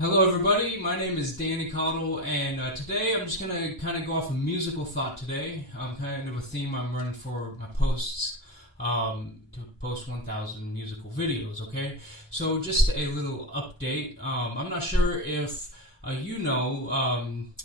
Hello everybody, my name is Danny Caudle, and today I'm just going to kind of go off a musical thought today. Kind of a theme I'm running for my posts, to post 1,000 musical videos, okay? So just a little update. I'm not sure if you know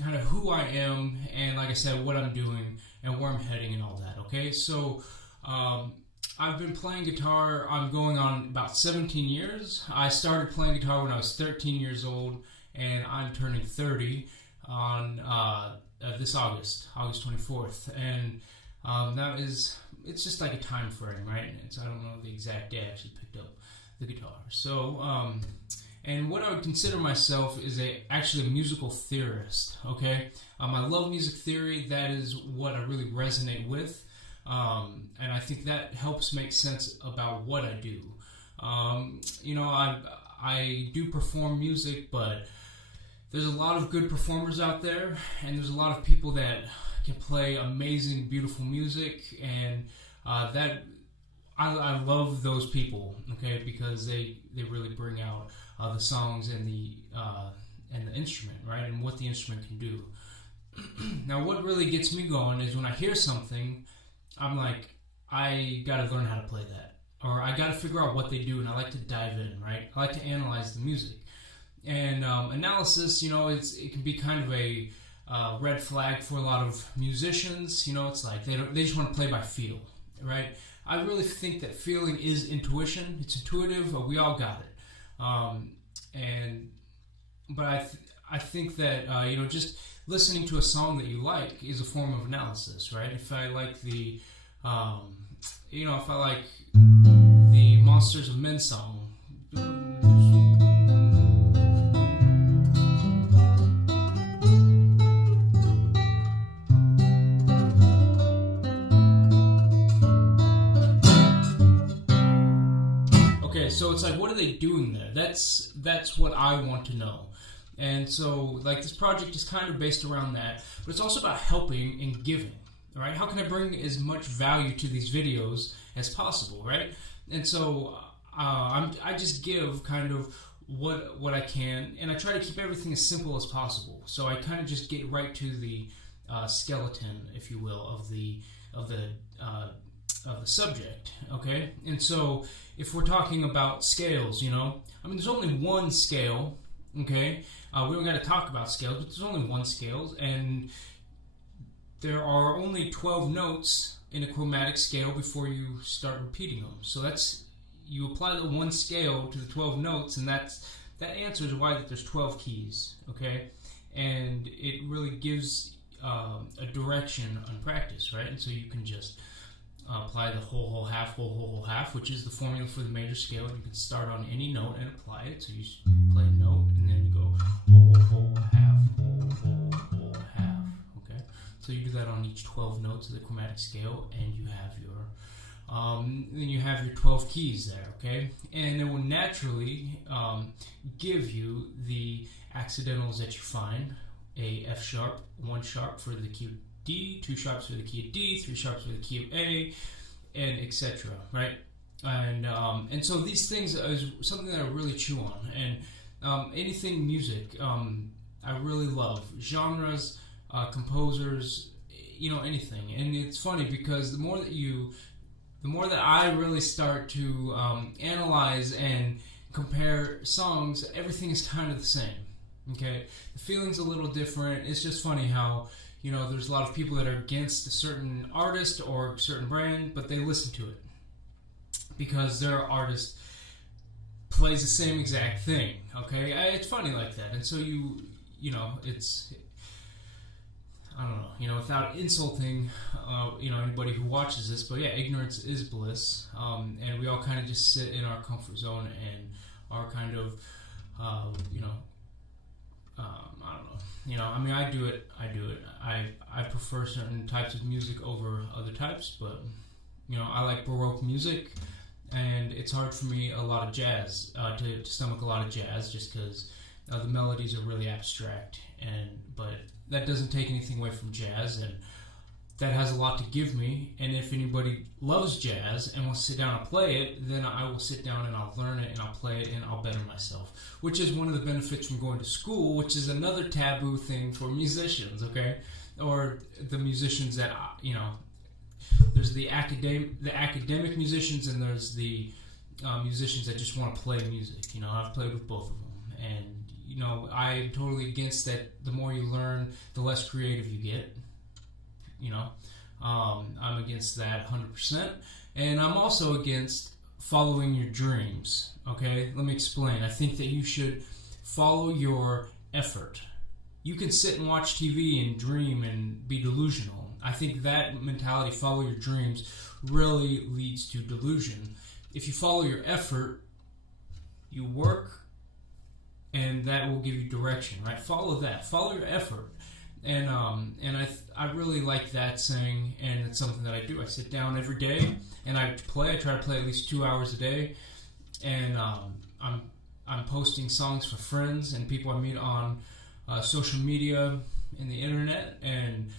kind of who I am and, like I said, what I'm doing and where I'm heading and all that, okay? So I've been playing guitar, I'm going on about 17 years. I started playing guitar when I was 13 years old, and I'm turning 30 on this August 24th. And it's just like a time frame, right? I don't know the exact day I actually picked up the guitar. So, and what I would consider myself is actually a musical theorist, okay? I love music theory, that is what I really resonate with. And I think that helps make sense about what I do. I do perform music, but there's a lot of good performers out there, and there's a lot of people that can play amazing, beautiful music, and that I love those people, okay, because they really bring out the songs and the instrument, right, and what the instrument can do. Now, what really gets me going is when I hear something, I'm like, I gotta learn how to play that, or I gotta figure out what they do, and I like to dive in, right? I like to analyze the music, and analysis, it can be kind of a red flag for a lot of musicians. It's like they just want to play by feel, right? I really think that feeling is intuition. It's intuitive. We all got it, but I think that just listening to a song that you like is a form of analysis, right? If I like the Monsters of Mensa song, okay, so it's like, what are they doing there? That's what I want to know. And so, like, this project is kind of based around that, but it's also about helping and giving, all right? How can I bring as much value to these videos as possible, right? And so, I just give kind of what I can, and I try to keep everything as simple as possible. So I kind of just get right to the skeleton, if you will, of the subject, okay? And so, if we're talking about scales, there's only one scale. Okay, we don't got to talk about scales, but there's only one scale, and there are only 12 notes in a chromatic scale before you start repeating them. So you apply the one scale to the 12 notes, and that answers why that there's 12 keys. Okay, and it really gives a direction on practice, right? And so you can just apply the whole, half, which is the formula for the major scale. You can start on any note and apply it. So you play a note, and then you go whole, half, okay? So you do that on each 12 notes of the chromatic scale, and you have your 12 keys there, okay? And it will naturally give you the accidentals that you find: a F sharp, 1 sharp for the key of D, 2 sharps for the key of D, 3 sharps for the key of A, and etc. Right? And so these things is something that I really chew on. And anything music, I really love genres, composers, anything. And it's funny because the more that I really start to analyze and compare songs, everything is kind of the same. Okay, the feeling's a little different. It's just funny how there's a lot of people that are against a certain artist or a certain brand, but they listen to it because their artist plays the same exact thing. Okay, it's funny like that, and so it's, I don't know, without insulting, anybody who watches this, but yeah, ignorance is bliss, and we all kind of just sit in our comfort zone and are kind of, I don't know. I do it. I prefer certain types of music over other types, but I like Baroque music, and it's hard for me a lot of jazz to stomach a lot of jazz, just because the melodies are really abstract, but that doesn't take anything away from jazz. And that has a lot to give me, and if anybody loves jazz and wants to sit down and play it, then I will sit down and I'll learn it and I'll play it and I'll better myself, which is one of the benefits from going to school, which is another taboo thing for musicians, okay? Or the musicians that, there's the academic musicians, and there's the musicians that just want to play music. I've played with both of them, and I'm totally against that. The more you learn, the less creative you get. I'm against that 100%, and I'm also against following your dreams. Okay, let me explain. I think that you should follow your effort. You can sit and watch TV and dream and be delusional. I think that mentality, follow your dreams, really leads to delusion. If you follow your effort, you work, and that will give you direction, right? Follow that. Follow your effort. And I really like that saying, and it's something that I do. I sit down every day, and I try to play at least 2 hours a day, and I'm posting songs for friends and people I meet on social media and the internet, and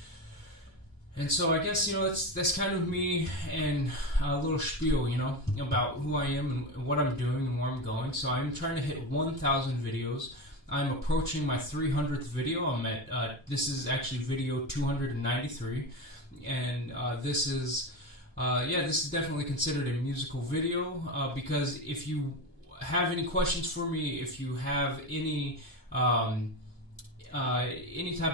so I guess that's kind of me, and a little spiel about who I am and what I'm doing and where I'm going. So I'm trying to hit 1,000 videos. I'm approaching my 300th video. I'm at this is actually video 293, and this is definitely considered a musical video, because if you have any questions for me, if you have any type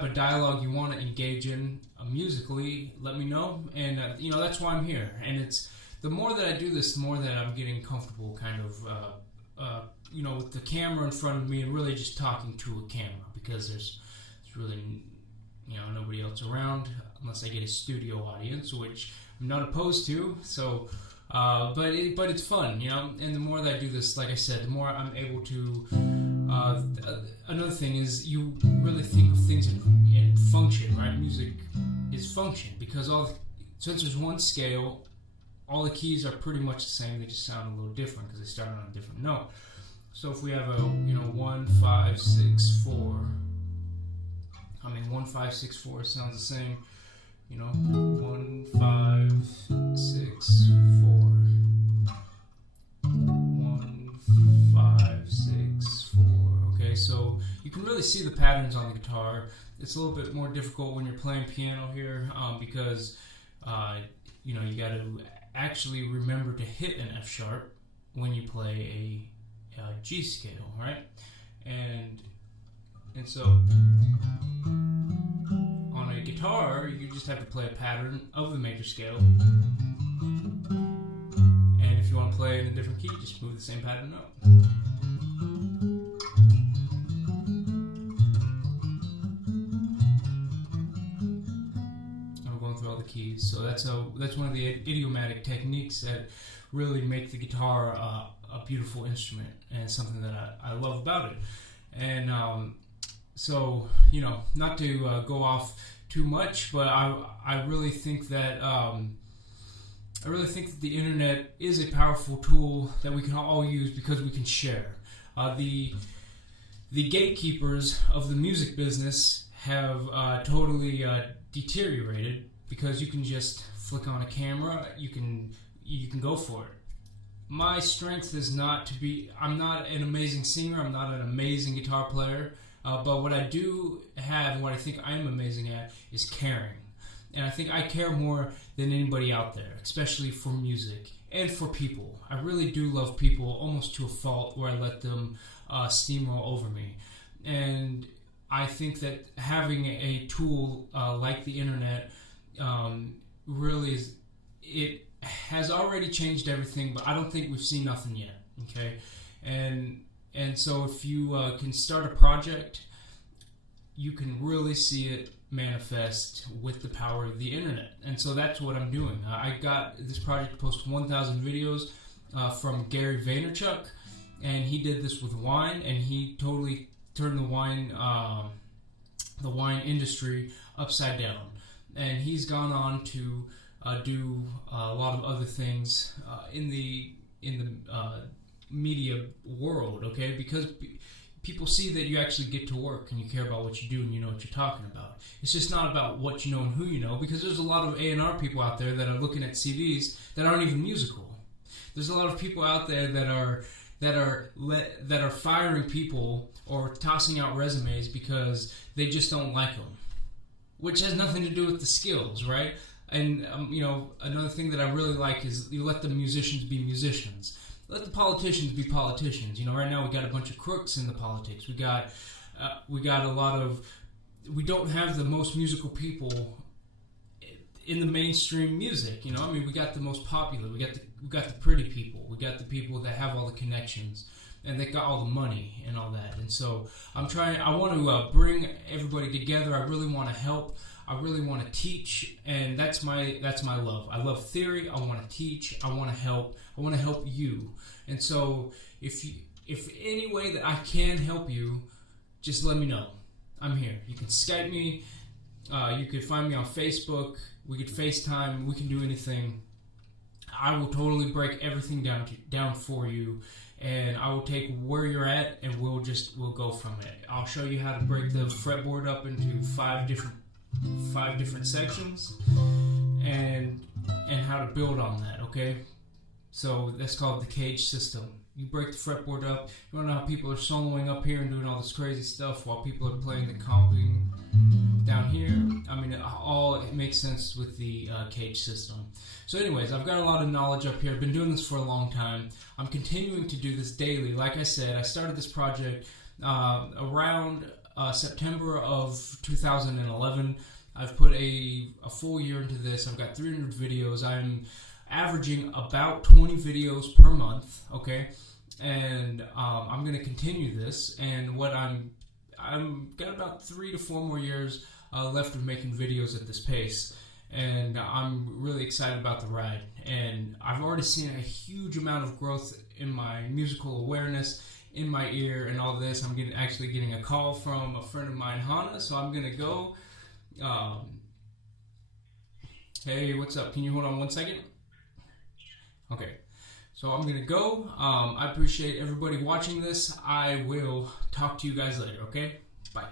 of dialogue you want to engage in musically, let me know, and that's why I'm here. And it's the more that I do this, the more that I'm getting comfortable, kind of with the camera in front of me and really just talking to a camera, because there's really nobody else around unless I get a studio audience, which I'm not opposed to. So but it's fun, and the more that I do this, like I said, the more I'm able to another thing is you really think of things in function, right? Music is function, because since there's one scale, all the keys are pretty much the same. They just sound a little different because they start on a different note. So if we have a 1 5 6 4, 1 5 6 4 sounds the same. 1 5 6 4, 1 5 6 4. Okay, so you can really see the patterns on the guitar. It's a little bit more difficult when you're playing piano here, because you got to actually remember to hit an F sharp when you play a G scale, right? And so on a guitar, you just have to play a pattern of the major scale, and if you want to play in a different key, just move the same pattern up. I'm going through all the keys, so that's one of the idiomatic techniques that really make the guitar a beautiful instrument, and something that I love about it. And so not to go off too much, but I really think that the internet is a powerful tool that we can all use, because we can share. The gatekeepers of the music business have totally deteriorated, because you can just flick on a camera, you can go for it. My strength is I'm not an amazing singer, I'm not an amazing guitar player, but what I do have, and what I think I'm amazing at, is caring. And I think I care more than anybody out there, especially for music and for people. I really do love people, almost to a fault, where I let them steamroll over me. And I think that having a tool like the internet really it has already changed everything, but I don't think we've seen nothing yet. Okay, and so if you can start a project, you can really see it manifest with the power of the internet. And so that's what I'm doing. I got this project to post 1,000 videos from Gary Vaynerchuk, and he did this with wine, and he totally turned the wine industry upside down. And he's gone on to do a lot of other things in the media world, okay? Because people see that you actually get to work and you care about what you do and you know what you're talking about. It's just not about what you know and who you know, because there's a lot of A&R people out there that are looking at CDs that aren't even musical. There's a lot of people out there that are firing people or tossing out resumes because they just don't like them, which has nothing to do with the skills, right? And another thing that I really like is you let the musicians be musicians. Let the politicians be politicians. Right now we got a bunch of crooks in the politics. We got a lot of. We don't have the most musical people in the mainstream music. We got the most popular. We got the pretty people. We got the people that have all the connections and they got all the money and all that. And so I want to bring everybody together. I really want to help. I really want to teach, and that's my love. I love theory. I want to teach. I want to help. I want to help you. And so if any way that I can help you, just let me know. I'm here. You can Skype me. You could find me on Facebook. We could FaceTime. We can do anything. I will totally break everything down for you, and I will take where you're at, and we'll go from it. I'll show you how to break the fretboard up into five different sections, and how to build on that. Okay, so that's called the cage system. You break the fretboard up. You want to know how people are soloing up here and doing all this crazy stuff while people are playing the comping down here. It makes sense with the cage system. So anyways, I've got a lot of knowledge up here. I've been doing this for a long time. I'm continuing to do this daily. Like I said, I started this project around September of 2011. I've put a full year into this. I've got 300 videos. I'm averaging about 20 videos per month, okay? And I'm going to continue this. And what I'm got about 3 to 4 more years left of making videos at this pace. And I'm really excited about the ride. And I've already seen a huge amount of growth in my musical awareness, in my ear, and all this. I'm actually getting a call from a friend of mine, Hannah, so I'm going to go. Hey, what's up? Can you hold on 1 second? Okay. So I'm going to go. I appreciate everybody watching this. I will talk to you guys later, okay? Bye.